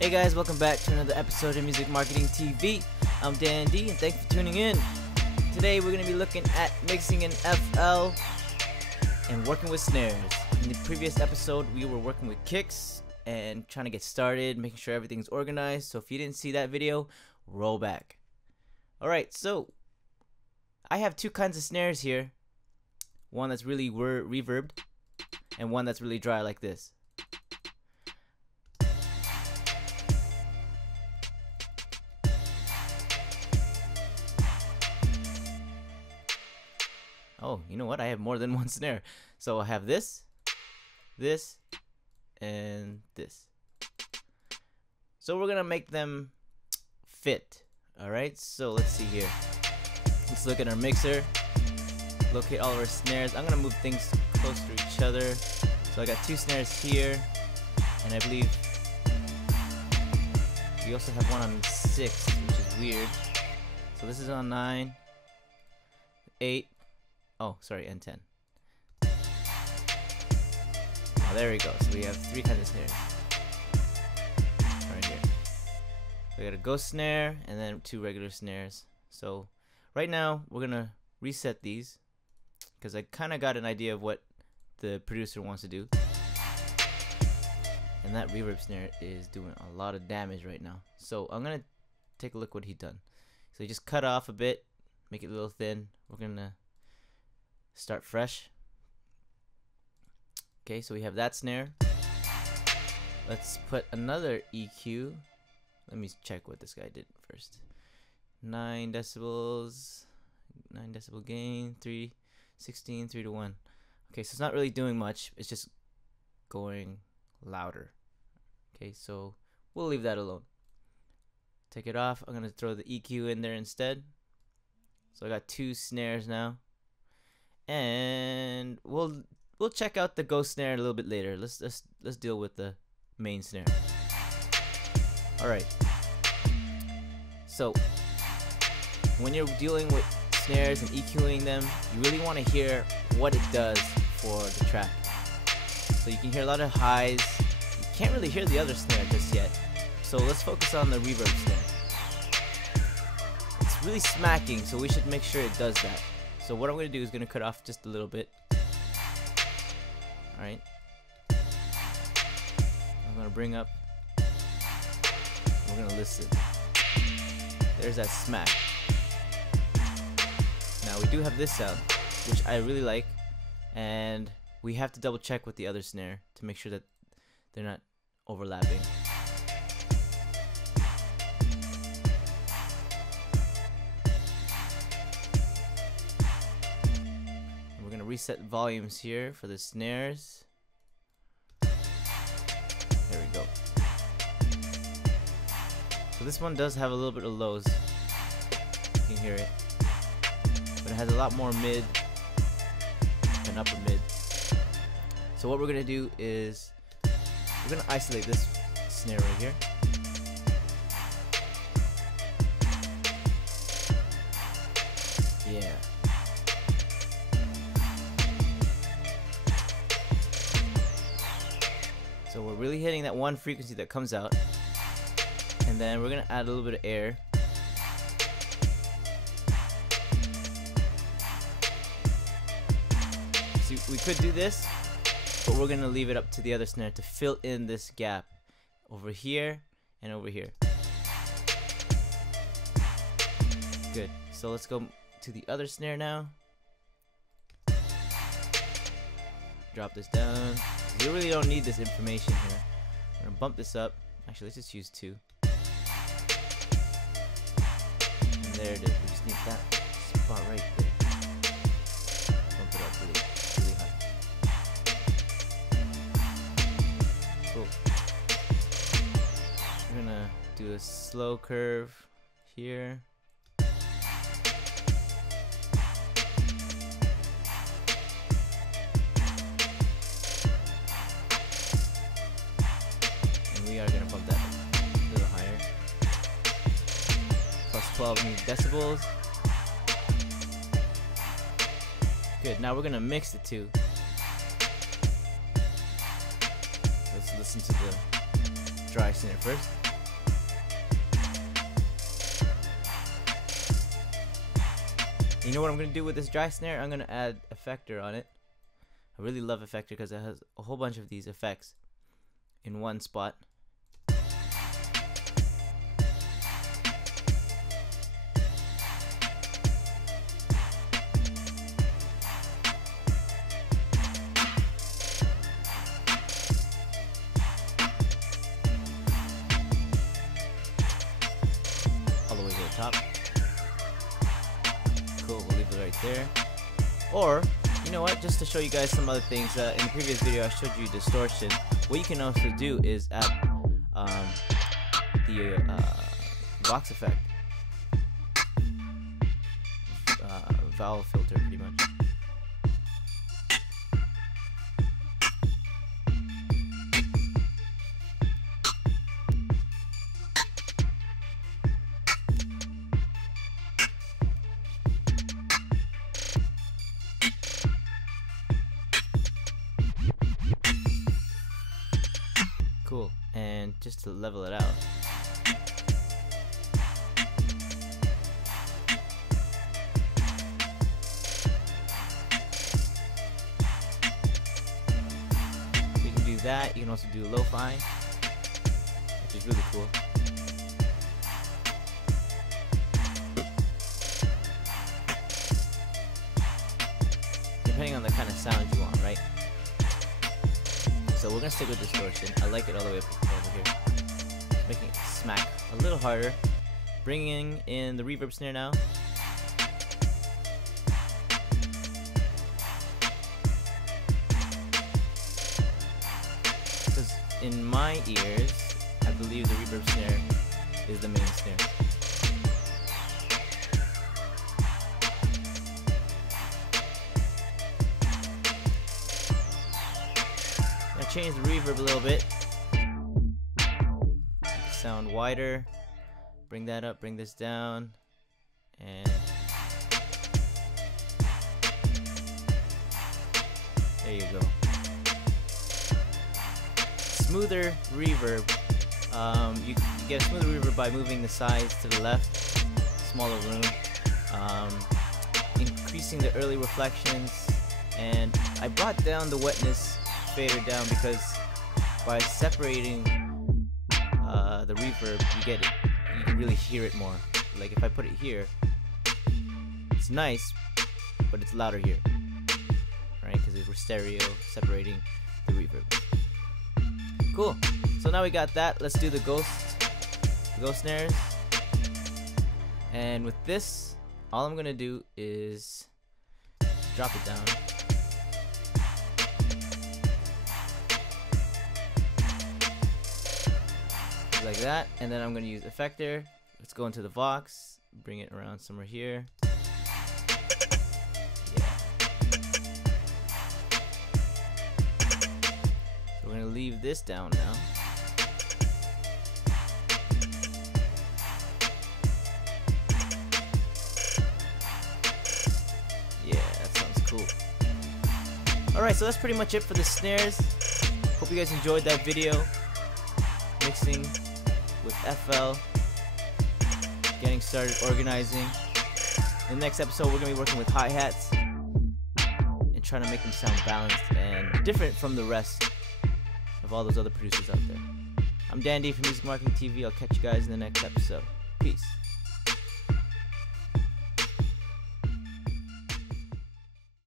Hey guys, welcome back to another episode of Music Marketing TV. I'm Dan D and thanks for tuning in. Today we're going to be looking at mixing in FL and working with snares. In the previous episode we were working with kicks and trying to get started, making sure everything's organized. So if you didn't see that video, roll back. Alright, so I have two kinds of snares here. One that's really reverbed and one that's really dry like this. Oh, you know what? I have more than one snare. So I have this, and this. So we're gonna make them fit. Alright, so let's see here. Let's look at our mixer. Locate all of our snares. I'm gonna move things close to each other. So I got two snares here, and I believe we also have one on 6, which is weird. So this is on 9, 8. Oh, sorry, and 10. Oh, there we go. So we have 3 kinds of snares. Right here. We got a ghost snare and then 2 regular snares. So right now we're gonna reset these because I kind of got an idea of what the producer wants to do. And that reverb snare is doing a lot of damage right now. So I'm gonna take a look what he done. So he just cut off a bit, make it a little thin. We're gonna start fresh. Okay, so we have that snare. Let's put another EQ. Let me check what this guy did first. 9 decibels, 9 decibel gain, 3, 16, 3 to 1. Okay, so it's not really doing much. It's just going louder. Okay, so we'll leave that alone. Take it off. I'm gonna throw the EQ in there instead. So I got 2 snares now. And we'll check out the ghost snare a little bit later. Let's deal with the main snare. All right. So when you're dealing with snares and EQing them, you really want to hear what it does for the track. So you can hear a lot of highs. You can't really hear the other snare just yet. So let's focus on the reverb snare. It's really smacking, so we should make sure it does that. So what I'm going to do is going to cut off just a little bit. Alright. I'm going to bring up. We're going to listen. There's that smack. Now we do have this sound, which I really like. And we have to double check with the other snare to make sure that they're not overlapping. Reset volumes here for the snares. There we go. So this one does have a little bit of lows. You can hear it. But it has a lot more mid and upper mid. So what we're going to do is we're going to isolate this snare right here. Yeah. So we're really hitting that one frequency that comes out, and then we're gonna add a little bit of air. So we could do this, but we're gonna leave it up to the other snare to fill in this gap over here and over here. Good. So let's go to the other snare now. Drop this down. You really don't need this information here. I'm gonna bump this up. Actually, let's just use 2. And there it is. We just need that spot right there. Bump it up really, really high. Cool. We're gonna do a slow curve here. We are going to bump that a little higher. Plus 12 decibels. Good, now we're going to mix the two. Let's listen to the dry snare first. You know what I'm gonna do with this dry snare? I'm gonna add effector on it. I really love effector because it has a whole bunch of these effects in one spot. All the way to the top. Cool, we'll leave it right there. Or, you know what, just to show you guys some other things, in the previous video I showed you distortion. What you can also do is add the Vox effect. Vowel filter, pretty much. Cool, and just to level it out, you can do that. You can also do lo-fi, which is really cool. Depending on the kind of sound you want, right? So we're gonna stick with distortion. I like it all the way up over here. Making it smack a little harder. Bringing in the reverb snare now. Because in my ears, I believe the reverb snare is the main snare. Change the reverb a little bit. Sound wider. Bring that up, bring this down. And there you go. Smoother reverb. You get a smoother reverb by moving the sides to the left. Smaller room. Increasing the early reflections. And I brought down the wetness fader down because by separating the reverb, you can really hear it more. Like if I put it here, it's nice, but it's louder here, right? Because we're stereo separating the reverb. Cool. So now we got that. Let's do the ghost snares. And with this, all I'm gonna do is drop it down. Like that, and then I'm going to use effector. Let's go into the Vox, bring it around somewhere here. Yeah. So we're going to leave this down now. Yeah, that sounds cool. Alright, so that's pretty much it for the snares. Hope you guys enjoyed that video. Mixing with FL, getting started organizing. In the next episode, we're going to be working with hi-hats and trying to make them sound balanced and different from the rest of all those other producers out there. I'm Dan D from Music Marketing TV. I'll catch you guys in the next episode. Peace.